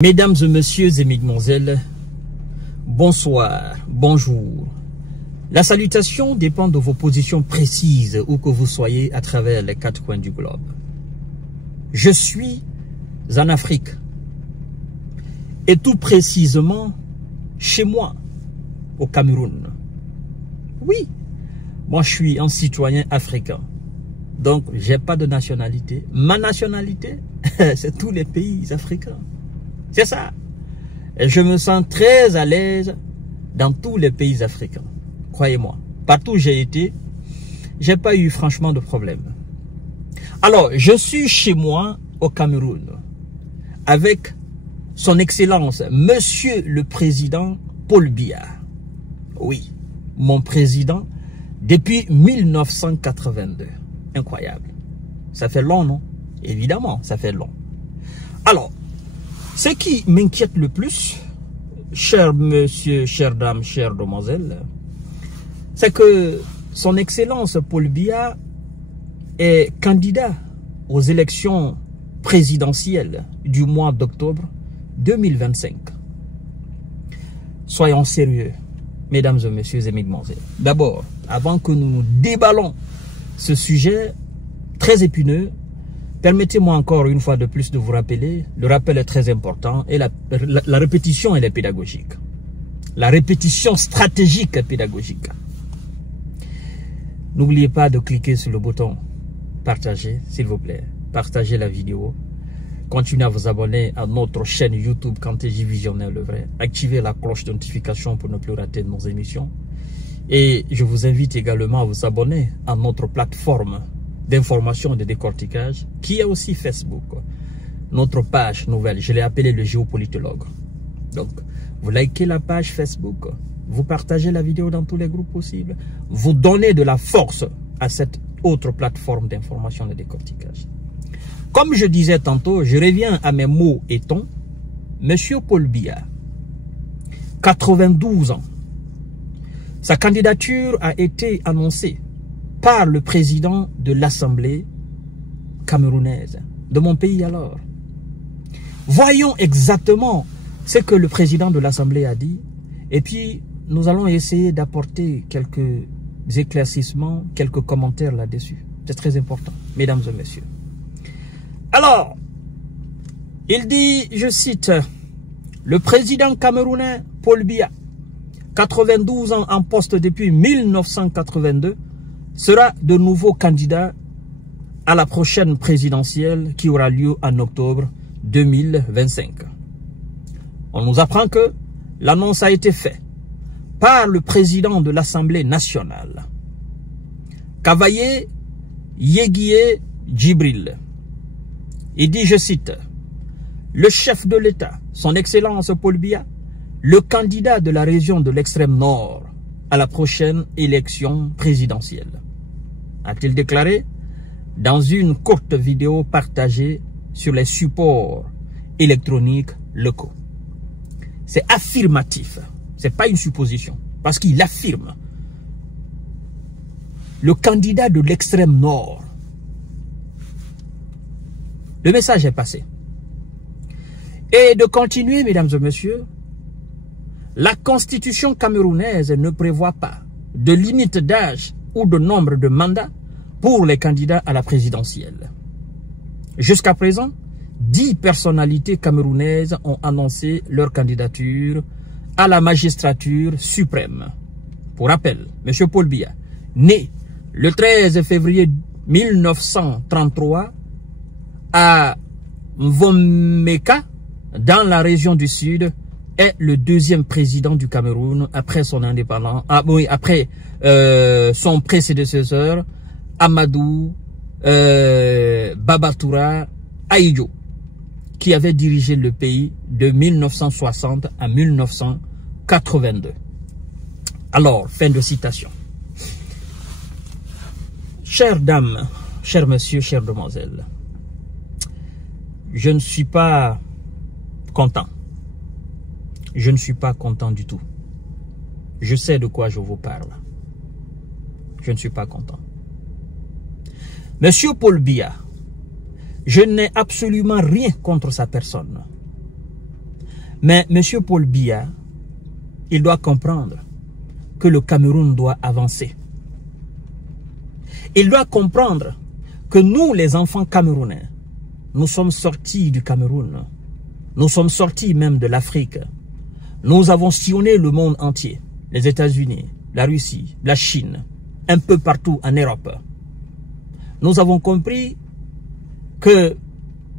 Mesdames et messieurs et mesdemoiselles, bonsoir, bonjour. La salutation dépend de vos positions précises où que vous soyez à travers les quatre coins du globe. Je suis en Afrique et tout précisément chez moi, au Cameroun. Oui, moi je suis un citoyen africain, donc j'ai pas de nationalité. Ma nationalité, c'est tous les pays africains. C'est ça. Et je me sens très à l'aise dans tous les pays africains. Croyez-moi. Partout où j'ai été, j'ai pas eu franchement de problème. Alors, je suis chez moi au Cameroun avec son Excellence, Monsieur le Président Paul Biya. Oui, mon président depuis 1982. Incroyable. Ça fait long, non? Évidemment, ça fait long. Alors, ce qui m'inquiète le plus, cher monsieur, chère dame, chère demoiselle, c'est que son Excellence Paul Biya est candidat aux élections présidentielles du mois d'octobre 2025. Soyons sérieux, mesdames et messieurs et mesdemoiselles. D'abord, avant que nous déballons ce sujet très épineux, permettez-moi encore une fois de plus de vous rappeler, le rappel est très important et la répétition elle est pédagogique. La répétition stratégique est pédagogique. N'oubliez pas de cliquer sur le bouton partager, s'il vous plaît. Partagez la vidéo. Continuez à vous abonner à notre chaîne YouTube Kanteji Visionnaire le vrai. Activez la cloche de notification pour ne plus rater nos émissions. Et je vous invite également à vous abonner à notre plateforme d'information et de décortiquage, qui est aussi Facebook. Notre page nouvelle, je l'ai appelée le géopolitologue. Donc, vous likez la page Facebook, vous partagez la vidéo dans tous les groupes possibles, vous donnez de la force à cette autre plateforme d'information et de décortiquage. Comme je disais tantôt, je reviens à mes mots et tons. Monsieur Paul Biya, 92 ans, sa candidature a été annoncée par le président de l'Assemblée camerounaise, de mon pays alors. Voyons exactement ce que le président de l'Assemblée a dit, et puis nous allons essayer d'apporter quelques éclaircissements, quelques commentaires là-dessus. C'est très important, mesdames et messieurs. Alors, il dit, je cite, le président camerounais Paul Biya, 92 ans en poste depuis 1982, sera de nouveau candidat à la prochaine présidentielle qui aura lieu en octobre 2025. On nous apprend que l'annonce a été faite par le président de l'Assemblée nationale, Kavaye Yeguiye Djibril. Il dit, je cite, le chef de l'État, son Excellence Paul Biya, le candidat de la région de l'extrême nord à la prochaine élection présidentielle, a-t-il déclaré dans une courte vidéo partagée sur les supports électroniques locaux. C'est affirmatif, c'est pas une supposition, parce qu'il affirme. Le candidat de l'extrême nord. Le message est passé. Et de continuer, mesdames et messieurs, la constitution camerounaise ne prévoit pas de limite d'âge ou de nombre de mandats pour les candidats à la présidentielle. Jusqu'à présent, 10 personnalités camerounaises ont annoncé leur candidature à la magistrature suprême. Pour rappel, M. Paul Biya, né le 13 février 1933 à Mvomeka, dans la région du Sud, est le deuxième président du Cameroun après son indépendance, après son prédécesseur Amadou Babatoura Ahidjo, qui avait dirigé le pays de 1960 à 1982. Alors, fin de citation. Chères dames, chers messieurs, chères demoiselles, je ne suis pas content. Je ne suis pas content du tout. Je sais de quoi je vous parle. Je ne suis pas content. Monsieur Paul Biya, je n'ai absolument rien contre sa personne. Mais M. Paul Biya, il doit comprendre que le Cameroun doit avancer. Il doit comprendre que nous, les enfants camerounais, nous sommes sortis du Cameroun. Nous sommes sortis même de l'Afrique. Nous avons sillonné le monde entier. Les États-Unis, la Russie, la Chine, un peu partout en Europe. Nous avons compris que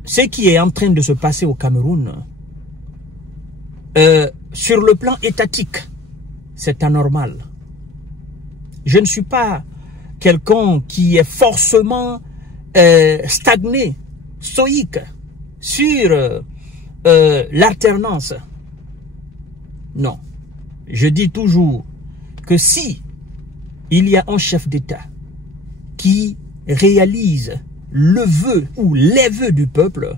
ce qui est en train de se passer au Cameroun, sur le plan étatique, c'est anormal. Je ne suis pas quelqu'un qui est forcément stagné, stoïque, sur l'alternance. Non. Je dis toujours que si il y a un chef d'État qui réalise le vœu ou les vœux du peuple,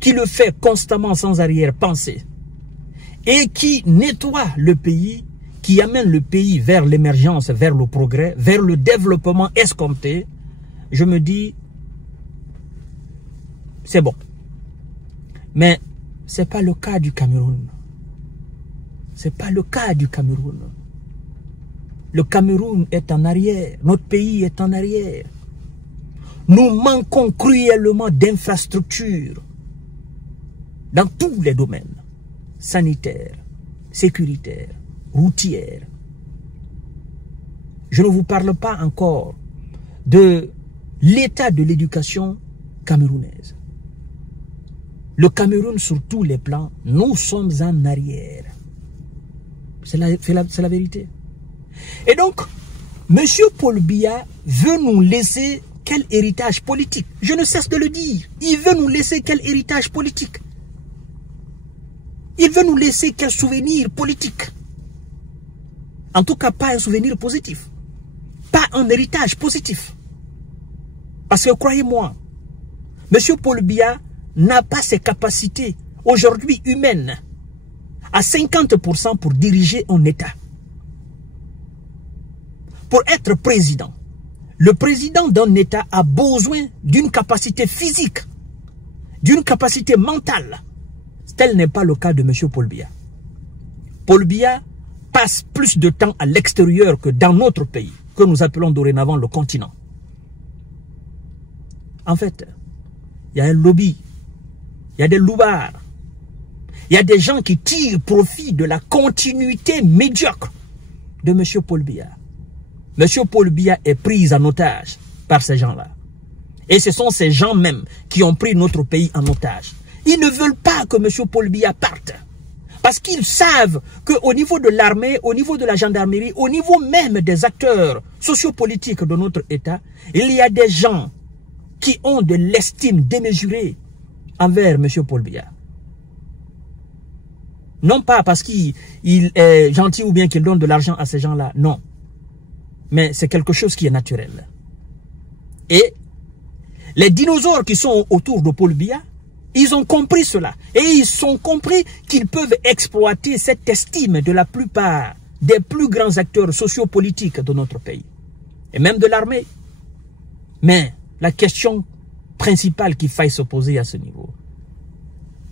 qui le fait constamment sans arrière-pensée, et qui nettoie le pays, qui amène le pays vers l'émergence, vers le progrès, vers le développement escompté, je me dis, c'est bon. Mais ce n'est pas le cas du Cameroun. Ce n'est pas le cas du Cameroun. Le Cameroun est en arrière. Notre pays est en arrière. Nous manquons cruellement d'infrastructures dans tous les domaines. Sanitaires, sécuritaires, routières. Je ne vous parle pas encore de l'état de l'éducation camerounaise. Le Cameroun, sur tous les plans, nous sommes en arrière. C'est la vérité. Et donc, M. Paul Biya veut nous laisser quel héritage politique? Je ne cesse de le dire. Il veut nous laisser quel héritage politique? Il veut nous laisser quel souvenir politique? En tout cas, pas un souvenir positif. Pas un héritage positif. Parce que croyez-moi, M. Paul Biya n'a pas ses capacités aujourd'hui humaines à 50% pour diriger un État. Pour être président, le président d'un État a besoin d'une capacité physique, d'une capacité mentale. Tel n'est pas le cas de M. Paul Biya. Paul Biya passe plus de temps à l'extérieur que dans notre pays, que nous appelons dorénavant le continent. En fait, il y a un lobby, il y a des loubards, il y a des gens qui tirent profit de la continuité médiocre de M. Paul Biya. M. Paul Biya est pris en otage par ces gens-là. Et ce sont ces gens même qui ont pris notre pays en otage. Ils ne veulent pas que M. Paul Biya parte. Parce qu'ils savent qu'au niveau de l'armée, au niveau de la gendarmerie, au niveau même des acteurs sociopolitiques de notre État, il y a des gens qui ont de l'estime démesurée envers M. Paul Biya. Non pas parce qu'il est gentil ou bien qu'il donne de l'argent à ces gens-là, non. Mais c'est quelque chose qui est naturel. Et les dinosaures qui sont autour de Paul Biya, ils ont compris cela. Et ils ont compris qu'ils peuvent exploiter cette estime de la plupart des plus grands acteurs sociopolitiques de notre pays. Et même de l'armée. Mais la question principale qu'il faille se poser à ce niveau,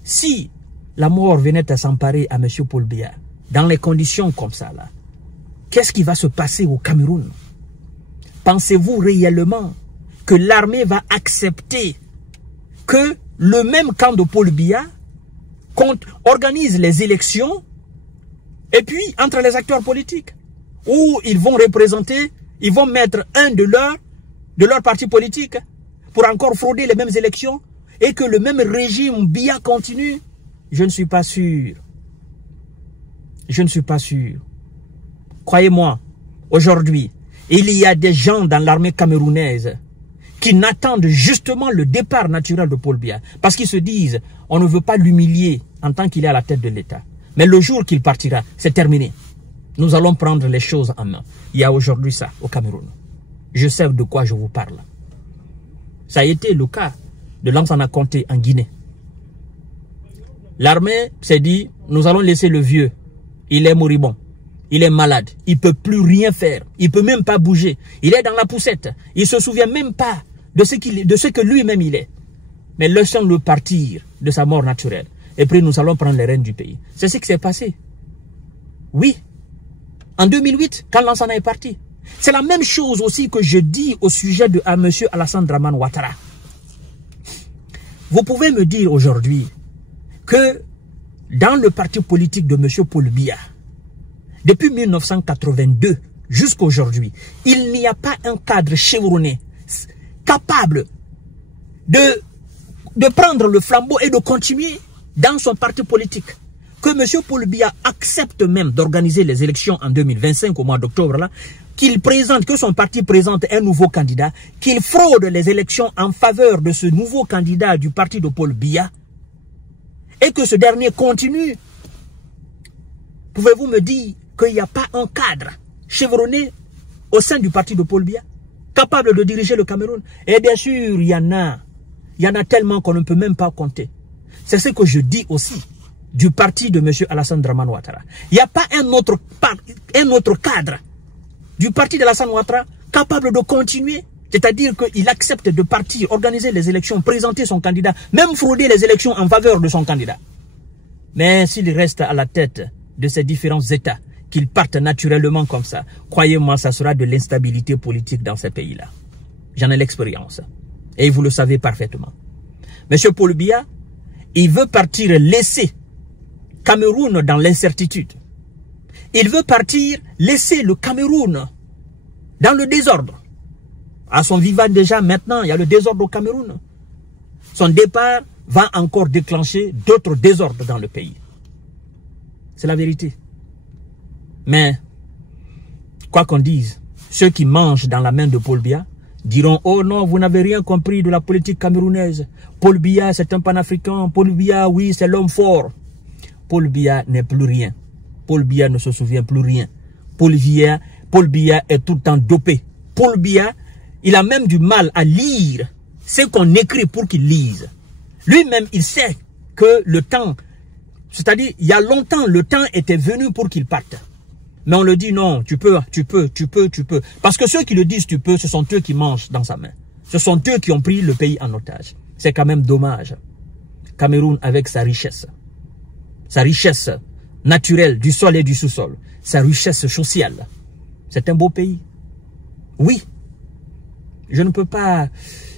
si la mort venait à s'emparer à M. Paul Biya, dans les conditions comme ça, là, qu'est-ce qui va se passer au Cameroun? Pensez-vous réellement que l'armée va accepter que le même camp de Paul Biya organise les élections et puis entre les acteurs politiques où ils vont représenter, ils vont mettre un de leur parti politique pour encore frauder les mêmes élections et que le même régime Biya continue? Je ne suis pas sûr. Je ne suis pas sûr. Croyez-moi, aujourd'hui, il y a des gens dans l'armée camerounaise qui n'attendent justement le départ naturel de Paul Biya. Parce qu'ils se disent, on ne veut pas l'humilier en tant qu'il est à la tête de l'État. Mais le jour qu'il partira, c'est terminé. Nous allons prendre les choses en main. Il y a aujourd'hui ça au Cameroun. Je sais de quoi je vous parle. Ça a été le cas de Lansana Conté en Guinée. L'armée s'est dit, nous allons laisser le vieux. Il est moribond. Il est malade. Il ne peut plus rien faire. Il ne peut même pas bouger. Il est dans la poussette. Il ne se souvient même pas de ce que lui-même il est. Mais laissons-le partir de sa mort naturelle. et puis nous allons prendre les rênes du pays. C'est ce qui s'est passé. Oui. En 2008, quand Lansana est parti. C'est la même chose aussi que je dis au sujet de M. Alassane Dramane Ouattara. Vous pouvez me dire aujourd'hui que dans le parti politique de M. Paul Biya, depuis 1982 jusqu'à aujourd'hui, il n'y a pas un cadre chevronné capable de prendre le flambeau et de continuer dans son parti politique. Que M. Paul Biya accepte même d'organiser les élections en 2025 au mois d'octobre là, qu'il présente, que son parti présente un nouveau candidat, qu'il fraude les élections en faveur de ce nouveau candidat du parti de Paul Biya et que ce dernier continue. Pouvez-vous me dire qu'il n'y a pas un cadre chevronné au sein du parti de Paul Biya capable de diriger le Cameroun? Et bien sûr, il y en a tellement qu'on ne peut même pas compter. C'est ce que je dis aussi du parti de M. Alassane Dramane Ouattara. Il n'y a pas un autre cadre du parti d'Alassane Ouattara capable de continuer, c'est-à-dire qu'il accepte de partir, organiser les élections, présenter son candidat, même frauder les élections en faveur de son candidat. Mais s'il reste à la tête de ces différents États, qu'ils partent naturellement comme ça, croyez-moi, ça sera de l'instabilité politique dans ces pays-là. J'en ai l'expérience. Et vous le savez parfaitement. Monsieur Paul Biya, il veut partir laisser Cameroun dans l'incertitude. Il veut partir laisser le Cameroun dans le désordre. À son vivant déjà, maintenant, il y a le désordre au Cameroun. Son départ va encore déclencher d'autres désordres dans le pays. C'est la vérité. Mais, quoi qu'on dise, ceux qui mangent dans la main de Paul Biya diront « Oh non, vous n'avez rien compris de la politique camerounaise. Paul Biya, c'est un panafricain. Paul Biya, oui, c'est l'homme fort. » Paul Biya n'est plus rien. Paul Biya ne se souvient plus rien. Paul Biya est tout le temps dopé. Paul Biya, il a même du mal à lire ce qu'on écrit pour qu'il lise. Lui-même, il sait que le temps, c'est-à-dire, il y a longtemps, le temps était venu pour qu'il parte. Mais on le dit non, tu peux. Parce que ceux qui le disent tu peux, ce sont eux qui mangent dans sa main. Ce sont eux qui ont pris le pays en otage. C'est quand même dommage. Cameroun avec sa richesse naturelle du sol et du sous-sol, sa richesse sociale. C'est un beau pays. Oui. Je ne peux pas...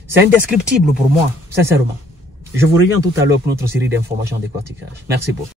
C'est indescriptible pour moi, sincèrement. Je vous reviens tout à l'heure pour notre série d'informations décortiquage. Merci beaucoup.